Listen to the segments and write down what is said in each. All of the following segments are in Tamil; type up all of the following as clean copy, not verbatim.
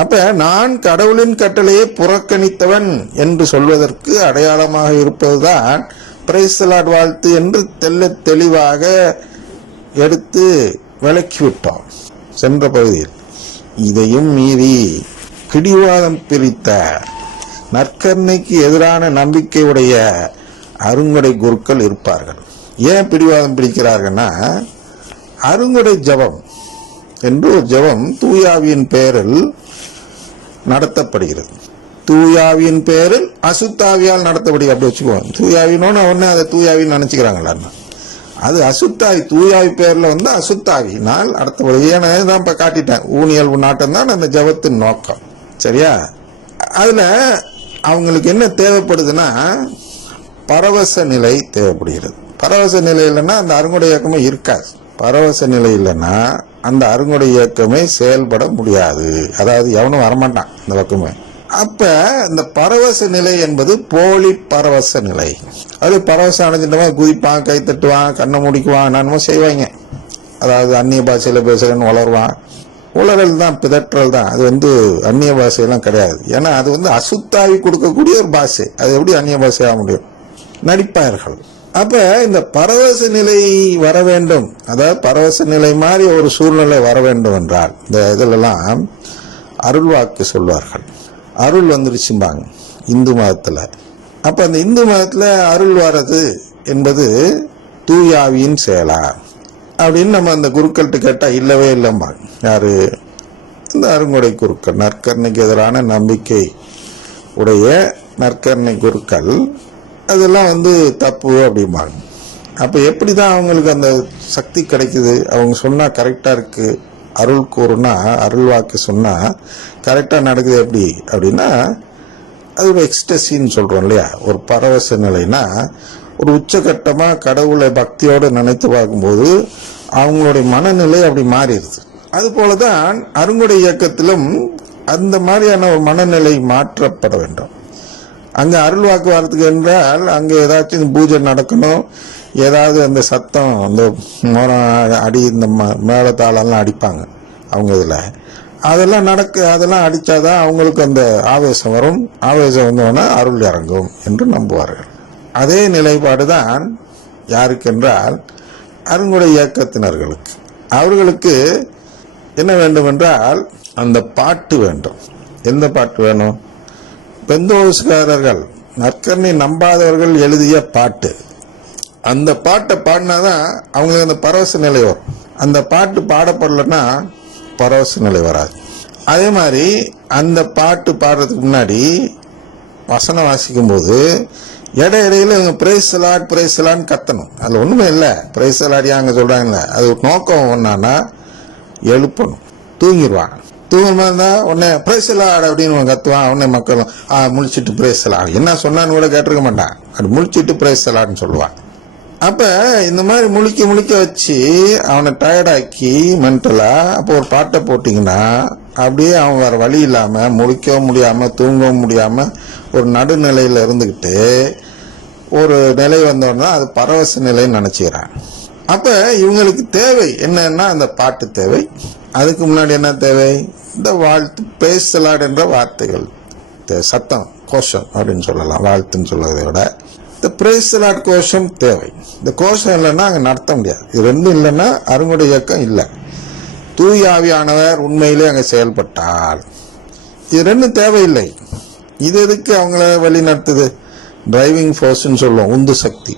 அப்ப நான் கடவுளின் கட்டளையை புறக்கணித்தவன் என்று சொல்வதற்கு அடையாளமாக இருப்பதுதான் பிரைஸ் தி லார்ட் வாழ்த்து என்று தெளிவாக எடுத்து விளக்கிவிட்டோம் சென்ற பகுதியில். இதையும் மீறி பிடிவாதம் பிரித்த நற்கருணைக்கு எதிரான நம்பிக்கையுடைய அருங்கொடை குருக்கள் இருப்பார்கள். ஏன் பிடிவாதம் பிடிக்கிறார்கள்னா, அருங்கொடை ஜபம் என்று ஒரு ஜபம் தூயாவியின் பெயரில் நடத்தப்படுகிறது. தூயாவின் பேரில் அசுத்தாவியால் நடத்தப்படுகிறது. அப்படி வச்சுக்குவோம். தூயாவினோன்னு உடனே அதை தூயாவின்னு நினைச்சுக்கிறாங்களா? அது அசுத்தாவி. தூயாவி பேர்ல அசுத்தாவினால் நடத்தப்படுது. ஏன்னா தான் இப்ப காட்டிட்டேன். ஊனியல் நாட்டம் தான் அந்த ஜபத்தின் நோக்கம். சரியா? அதுல அவங்களுக்கு என்ன தேவைப்படுதுன்னா, பரவச நிலை தேவைப்படுகிறது. பரவச நிலை இல்லைன்னா அந்த அருங்கொடை இயக்கமே இருக்காது. பரவச நிலை இல்லைன்னா அந்த அருங்கொடை இயக்கமே செயல்பட முடியாது. அதாவது எவனும் வரமாட்டான் இந்த பக்கமே. அப்ப இந்த பரவச நிலை என்பது போலி பரவச நிலை. அது பரவசம் அடைஞ்சிட்டவன் குதிப்பான், கை தட்டுவான், கண்ணை முடிக்குவான், என்னமோ செய்வாங்க. அதாவது அந்நிய பாஷையில பேசுறேன்னு வளருவான். உளறல் தான், பிதற்றல் தான். அது அந்நிய பாஷையெல்லாம் கிடையாது. ஏன்னா அது அசுத்தாவி கொடுக்கக்கூடிய ஒரு பாஷை. அது எப்படி அந்நிய பாஷையாக முடியும்? நடிப்பார்கள். அப்ப இந்த பரவச நிலை வர வேண்டும், அதாவது பரவச நிலை மாதிரி ஒரு சூழ்நிலை வர வேண்டும் என்றால் இந்த இதிலெல்லாம் அருள் வாக்கு சொல்வார்கள். அருள் வந்துருச்சும்பாங்க இந்து மதத்துல. அப்ப அந்த இந்து மதத்துல அருள் வர்றது என்பது தூயாவியின் செயலா அப்படின்னு நம்ம அந்த குருக்கள்கிட்ட கேட்டா இல்லவே இல்லைம்பாங்க. யாரு? இந்த அருங்கொடை குருக்கள், நற்கருணைக்கு எதிரான நம்பிக்கை உடைய நற்கருணை குருக்கள். அதெல்லாம் தப்பு அப்படிம்பாங்க. அப்ப எப்படிதான் அவங்களுக்கு அந்த சக்தி கிடைக்குது? அவங்க சொன்னா கரெக்டா இருக்கு, அருள் கூறுனா, அருள் வாக்கு சொன்னா கரெக்டா நடக்குது. எப்படி அப்படின்னா, அது ஒரு எக்ஸ்டசின்னு சொல்றோம் இல்லையா? ஒரு பரவச நிலைனா ஒரு உச்சகட்டமா கடவுளை பக்தியோடு நினைத்து பார்க்கும்போது அவங்களுடைய மனநிலை அப்படி மாறிடுது. அது போலதான் அருங்கொடை இயக்கத்திலும் அந்த மாதிரியான ஒரு மனநிலை மாற்றப்பட வேண்டும். அங்க அருள் வாக்கு வாரத்துக்கு என்றால் அங்க ஏதாச்சும் பூஜை நடக்கணும், ஏதாவது அந்த சத்தம், அந்த மோரம் அடி, இந்த மேளத்தாளெல்லாம் அடிப்பாங்க அவங்க இதுல. அதெல்லாம் அடிச்சாதான் அவங்களுக்கு அந்த ஆவேசம் வரும். ஆவேசம் வந்தோன்னா அருள் இறங்கும் என்று நம்புவார்கள். அதே நிலைப்பாடுதான் யாருக்கென்றால் அருங்கொடை இயக்கத்தினர்களுக்கு. அவர்களுக்கு என்ன வேண்டும் என்றால் அந்த பாட்டு வேண்டும். எந்த பாட்டு வேணும்? பெந்தோஸ்காரர்கள், நற்கருணை நம்பாதவர்கள் எழுதிய பாட்டு. அந்த பாட்டை பாடினாதான் அவங்களுக்கு அந்த பரவச நிலை வரும். அந்த பாட்டு பாடப்படலைன்னா பரவச நிலை வராது. அதே மாதிரி அந்த பாட்டு பாடுறதுக்கு முன்னாடி வசனம் வாசிக்கும் போது இடையில இவங்க praise the Lord, praise the லார்ட்னு கத்தணும். அதுல ஒண்ணுமே இல்லை. பிரைஸ் தி லார்ட் அங்க சொல்றாங்கல்ல, அது நோக்கம் ஒன்னானா எழுப்பணும். தூங்கிடுவான். தூங்குற மாதிரி இருந்தா உடனே பிரைஸ் தி லார்ட் அப்படின்னு கத்துவான். உடனே மக்கள் முழிச்சிட்டு பிரைஸ் தி லார்ட், என்ன சொன்னான்னு கூட கேட்டிருக்க மாட்டான். அது முழிச்சிட்டு பிரைஸ் தி லார்ட்னு சொல்லுவான். அப்ப இந்த மாதிரி முழிக்க வச்சு அவனை டயர்டாக்கி மென்டலா அப்போ ஒரு பாட்டை போட்டீங்கன்னா அப்படியே அவன் வேற வழி இல்லாம முழிக்கவும் முடியாம தூங்கவும் முடியாம ஒரு நடுநிலையில இருந்துகிட்டு ஒரு நிலை வந்தோன்னா அது பரவச நிலைன்னு நினைச்சுக்கிறான். அப்ப இவங்களுக்கு தேவை என்னன்னா அந்த பாட்டு தேவை. அதுக்கு முன்னாடி என்ன தேவை? இந்த வாழ்த்து, பிரைஸ் தி லார்ட் என்ற வார்த்தைகள், சத்தம், கோஷம் அப்படின்னு சொல்லலாம். வாழ்த்துன்னு சொல்றதை விட இந்த பிரைஸ் தி லார்ட் கோஷம் தேவை. இந்த கோஷம் இல்லைன்னா அங்க நடத்த முடியாது. இது ரெண்டும் இல்லைன்னா அருங்கொடை இயக்கம் இல்லை. தூயாவியானவர் உண்மையிலே அங்க செயல்பட்டால் இது ரெண்டும் தேவையில்லை. இது எதுக்கு அவங்கள வழி நடத்துது? டிரைவிங் ஃபோர்ஸ்ன்னு சொல்லுவோம், உந்து சக்தி.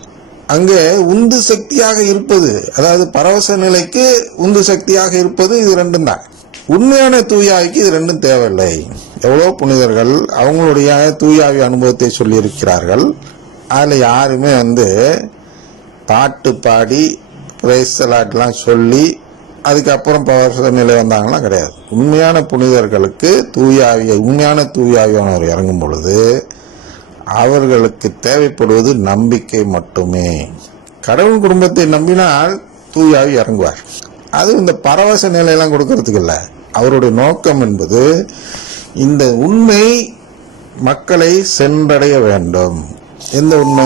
அங்கே உந்து சக்தியாக இருப்பது, அதாவது பரவச நிலைக்கு உந்து சக்தியாக இருப்பது இது ரெண்டும் தான். உண்மையான தூயாவிக்கு இது ரெண்டும் தேவையில்லை. எவ்வளவு புனிதர்கள் அவங்களுடைய தூயாவி அனுபவத்தை சொல்லி இருக்கிறார்கள். அதுல யாருமே பாட்டு பாடி பிரைஸ் தி லார்ட்லாம் சொல்லி அதுக்கப்புறம் பரவச நிலை வந்தாங்கன்னா கிடையாது. உண்மையான புனிதர்களுக்கு உண்மையான தூயாவியானவர் இறங்கும் பொழுது அவர்களுக்கு தேவைப்படுவது நம்பிக்கை மட்டுமே. கடவுள் குடும்பத்தை நம்பினால் தூயாவி இறங்குவார். அது இந்த பரவச நிலையெல்லாம் கொடுக்கறதுக்கு இல்லை. அவருடைய நோக்கம் என்பது இந்த உண்மை மக்களை சென்றடைய வேண்டும். எந்த உண்மை?